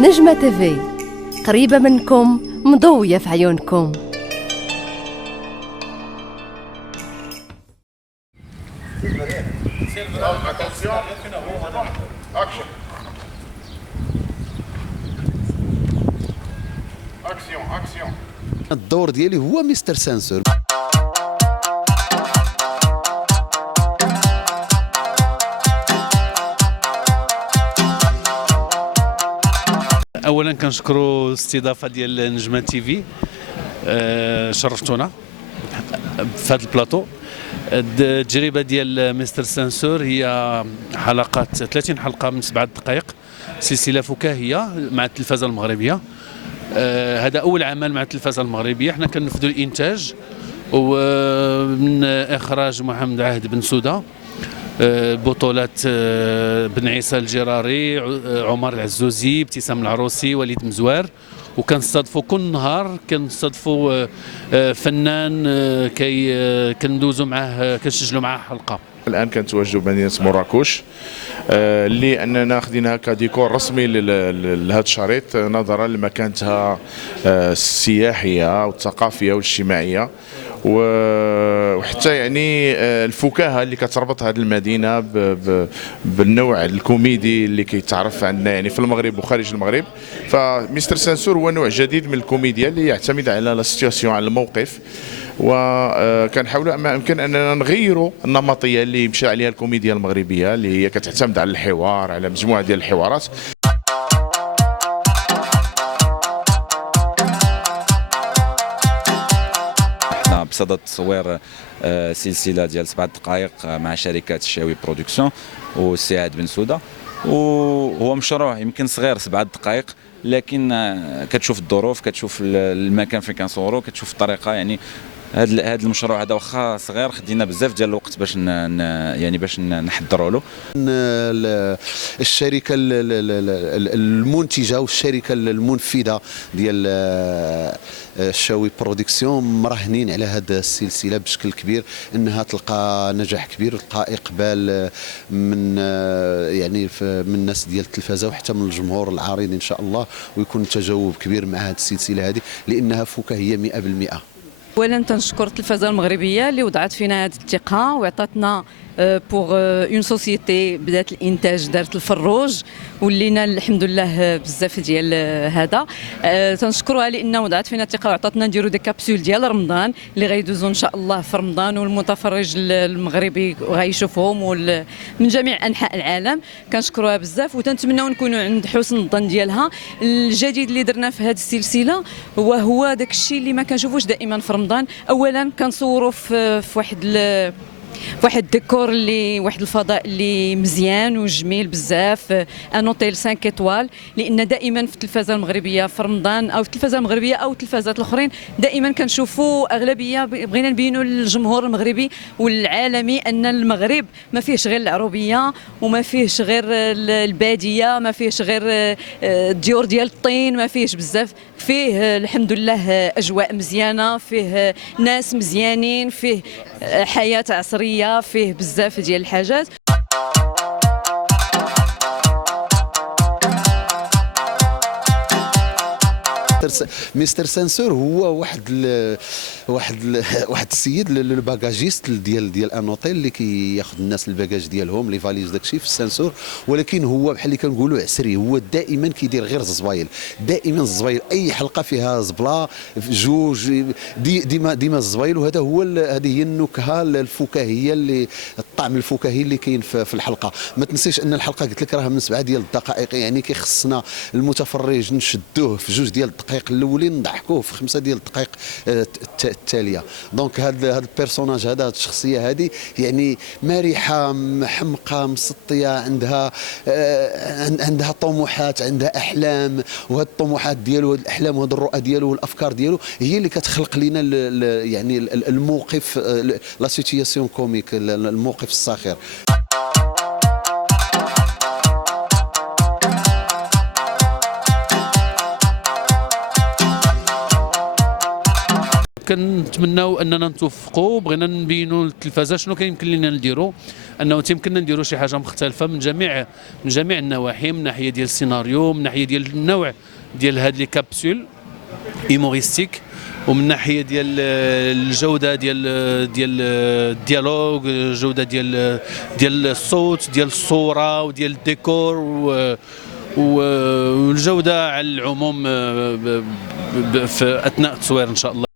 نجمة تيفي، قريبة منكم، مضوية في عيونكم. الدور ديالي هو مستر سانسور. اولا كنشكروا الاستضافه ديال نجمه تيفي، شرفتونا في هذا البلاطو. التجربه ديال مستر سانسور هي حلقات 30 حلقه من 7 دقائق، سلسله فكاهيه مع التلفزه المغربيه. هذا اول عمل مع التلفزه المغربيه، حنا كننفذوا الانتاج ومن اخراج محمد عهد بن سوده، بطولة بن عيسى الجراري، عمر العزوزي، ابتسام العروسي، وليد مزوار. وكنستضفوا كل نهار كنستضفوا فنان كندوزوا معاه كنسجلوا معاه حلقه. الان كنتواجدوا بمدينه مراكش اللي اننا خديناها كديكور رسمي لهذا الشريط نظرا لمكانتها السياحيه والثقافيه والاجتماعيه، وحتى يعني الفكاهه اللي كتربط هذه المدينه بالنوع الكوميدي اللي كيتعرف عندنا يعني في المغرب وخارج المغرب. فمستر سانسور هو نوع جديد من الكوميديا اللي يعتمد على لا سيتواسيون، على الموقف، وكنحاولوا ما يمكن اننا نغيروا النمطيه اللي مشى عليها الكوميديا المغربيه اللي هي كتعتمد على الحوار، على مجموعه ديال الحوارات. احنا بصدد تصوير سلسله ديال 7 دقائق مع شركه الشاوي برودكسيون وسعاد بن سوده، وهو مشروع يمكن صغير 7 دقائق، لكن كتشوف الظروف، كتشوف المكان فين كنصوروا، كتشوف الطريقه. يعني هذا المشروع هذا واخا صغير خدينا بزاف ديال الوقت باش يعني باش نحضروا له. الشركه المنتجه والشركه المنفذه ديال الشاوي برودكسيون مراهنين على هذه السلسله بشكل كبير انها تلقى نجاح كبير، وتلقى اقبال من يعني من الناس ديال التلفزه وحتى من الجمهور العريض ان شاء الله، ويكون تجاوب كبير مع هذه السلسله هذه لانها فكاهيه 100%. اولا تنشكر التلفزه المغربيه اللي وضعت فينا هذه الثقه وعطاتنا بوغ اون سوسيتي بدات الانتاج، دارت الفروج ولينا الحمد لله بزاف ديال هذا. تنشكروها لان وضعت فينا الثقه وعطاتنا نديروا دي كابسول ديال رمضان اللي غيدوزوا ان شاء الله في رمضان، والمتفرج المغربي غيشوفهم من جميع انحاء العالم. كنشكروها بزاف وتنتمناو نكونوا عند حسن الظن ديالها. الجديد اللي درنا في هذه السلسله وهو داك الشيء اللي ما كنشوفوش دائما في رمضان. اولا كنصوروا في واحد الديكور اللي واحد الفضاء اللي مزيان وجميل بزاف، ان اوتيل 5 ايطوال، لان دائما في التلفزه المغربيه في رمضان او في التلفزه المغربيه او التلفازات الاخرين دائما كنشوفوا اغلبيه بغينا نبينوا للجمهور المغربي والعالمي ان المغرب ما فيهش غير العروبيه وما فيهش غير الباديه، ما فيهش غير الديور ديال الطين، ما فيهش بزاف، فيه الحمد لله اجواء مزيانه، فيه ناس مزيانين، فيه حياه عصريه، فيه بزاف ديال الحاجات. مستر سانسور هو واحد السيد الباجاجيست ديال ان اوتيل اللي كياخذ الناس الباجاج ديالهم، لي فاليز داكشي في السانسور، ولكن هو بحال اللي كنقولوا عسري، هو دائما كيدير غير الزبايل، دائما الزبايل، اي حلقه فيها زبله جوج ديما الزبايل. وهذا هو هذه هي النكهه الفكاهيه اللي الطعم الفكاهي اللي كاين في الحلقه. ما تنسيش ان الحلقه قلت لك راها من 7 ديال الدقائق، يعني كيخصنا المتفرج نشدوه في 2 ديال الدقائق الاولين، نضحكوه في 5 ديال الدقائق التاليه. دونك هذا البيرسوناج هذا الشخصيه هذه يعني مرحه، حمقى، مسطيه، عندها طموحات، عندها احلام، وهاد الطموحات ديالو، هاد الاحلام وهاد الرؤى ديالو والافكار ديالو هي اللي كتخلق لنا يعني الموقف، لا سيتياسيون كوميك، الموقف الساخر. وكنتمناو اننا نتوفقوا. بغينا نبينوا للتلفازه شنو كان يمكن لنا نديروا، انه تيمكننا نديروا شي حاجه مختلفه من جميع النواحي، من ناحيه ديال السيناريو، من ناحيه ديال النوع ديال هاد لي كابسول ايموريستيك، ومن ناحيه ديال الجوده ديال الديالوج، الجوده ديال الصوت، ديال الصوره، وديال الديكور، والجوده على العموم في اثناء التصوير ان شاء الله.